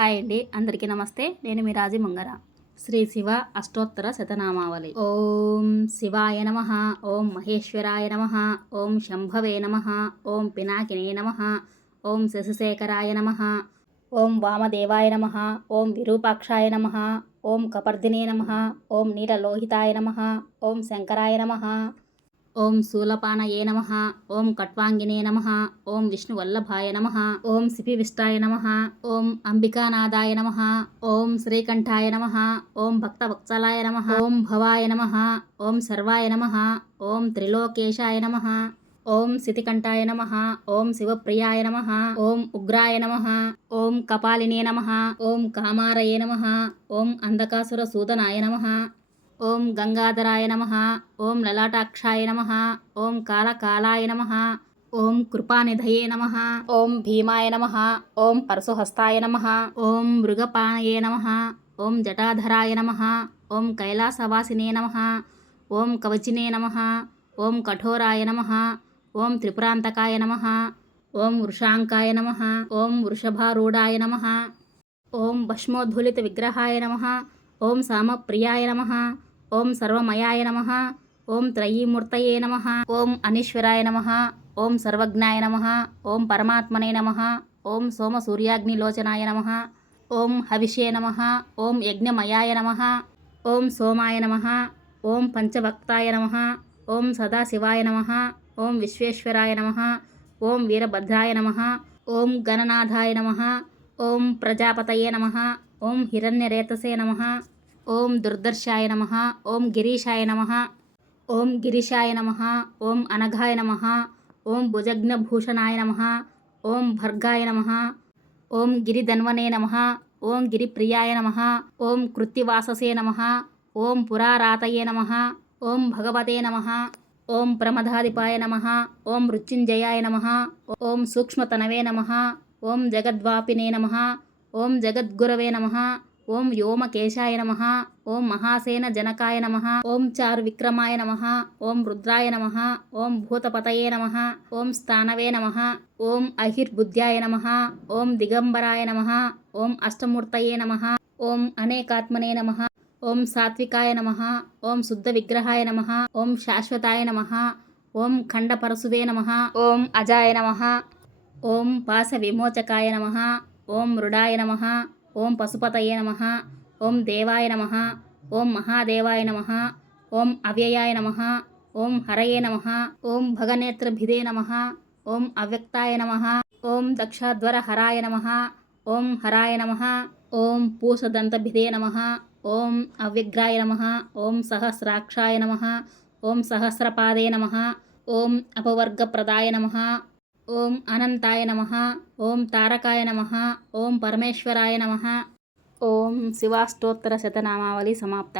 Hi అండి. అందరికీ నమస్తే. నేను మీ రాజీ ముంగర. శ్రీ శివ అష్టోత్తర శతనామావళి. ఓం శివాయ నమ. ఓం మహేశ్వరాయ నమ. ఓం శంభవే నమ. ఓం పినాకినే నమ. ఓం శశిశేఖరాయ నమ. ఓం వామదేవాయ నమ. ఓం విరూపాక్షాయ నమ. ఓం కపర్దినే నమ. ఓం నీలలోహితాయ నమ. ఓం శంకరాయ నమ. ఓం శూలపానయే నమ ఓం కట్వాంగినే నమ ఓం విష్ణువల్లభాయ నమ ఓం సిపివిష్టాయ నమ ఓం అంబికానాథాయ నమ ఓం శ్రీకంఠాయ నమ ఓం భక్తవత్సలాయ నమ ఓం భవాయ నమ ఓం సర్వాయ నమ ఓం త్రిలోకేశాయ నమ ఓం శితికంఠాయ నమ ఓం శివప్రియాయ నమ ఓం ఉగ్రాయ నమ ఓం కపాలినే నమ ఓం కామారయే నమ ఓం అంధకాసుర సూదనాయ నమ ఓం గంగాధరాయ నమ ఓం లలాటాక్షాయ నమ ఓం కాలకాలాయ నమ ఓం కృపానిధయే నమ ఓం భీమాయ నమ ఓం పరశుహస్తాయ నమ ఓం మృగపానయే నమ ఓం జటాధరాయ నమ ఓం కైలాసవాసినే నమ ఓం కవచినే నమ ఓం కఠోరాయ నమ ఓం త్రిపురాంతకాయ నమ ఓం వృషాంకాయ నమ ఓం వృషభారూఢాయ నమ ఓం భస్మోద్ధులిత విగ్రహాయ నమ ఓం సామప్రియాయ నమ ఓం సర్వమయాయ నమ ఓం త్రయీమూర్తయే నమ ఓం అనీశ్వరాయ నమ ఓం సర్వజ్ఞాయ నమ ఓం పరమాత్మనే నమ ఓం సోమసూర్యాగ్నిలోచనాయ నమ ఓం హవిషే నమ ఓం యజ్ఞమయాయ నమ ఓం సోమాయ నమ ఓం పంచభక్తాయ నమ ఓం సదాశివాయ నమ ఓం విశ్వేశ్వరాయ నమ ఓం వీరభద్రాయ నమ ఓం గణనాథాయ నమ ఓం ప్రజాపతయే నమ ఓం హిరణ్యరేతసే నమ ఓం దుర్దర్శాయ నమ ఓం గిరీశాయ నమ ఓం గిరిశాయ నమ ఓం అనఘాయ నమ ఓం భుజగ్నభూషణాయ నమ ఓం భర్గాయ నమ ఓం గిరిధన్వనే నమ ఓం గిరిప్రియాయ నమ ఓం కృత్తివాససే నమ ఓం పురారాతయే నమ ఓం భగవతే నమ ఓం ప్రమదాధిపాయ నమ ఓం మృత్యుంజయాయ నమ ఓం సూక్ష్మతనవే నమ ఓం జగద్వాపినే నమ ఓం జగద్గురవే నమ ఓం వ్యోమకేశాయ నమ ఓం మహాసేన జనకాయ నమ ఓం చారు విక్రమాయ నమ ఓం రుద్రాయ నమ ఓం భూతపతయే నమ ఓం స్థానవే నమ ఓం అహిర్బుద్ధ్యాయ నమ ఓం దిగంబరాయ నమ ఓం అష్టమూర్తయే నమ ఓం అనేకాత్మనే నమ ఓం సాత్వికాయ నమ ఓం శుద్ధ విగ్రహాయ నమ ఓం శాశ్వతాయ నమ ఓం ఖండపరశువే నమ ఓం అజాయ నమ ఓం పాశ విమోచకాయ నమ ఓం మృడాయ నమ ఓం పశుపతయ నమ ఓం దేవాయ నమ ఓం మహాదేవాయ నమ ఓం అవ్యయాయ నమ ఓం హరయే నమ ఓం భగనేత్రభిదే నమ ఓం అవ్యక్తాయ నమ ఓం దక్షాధ్వరహరాయ నమ ఓం హరాయ నమ ఓం పూషదంతభిదే నమ ఓం అవ్యగ్రాయ నమ ఓం సహస్రాక్షాయ నమ ఓం సహస్రపాదే నమ ఓం అపవర్గప్రదాయ నమ ఓం అనంతాయ నమ ఓం తారకాయ నమ ఓం పరమేశ్వరాయ నమ. ఓం శివాష్టోత్తర శతనామావళి సమాప్త.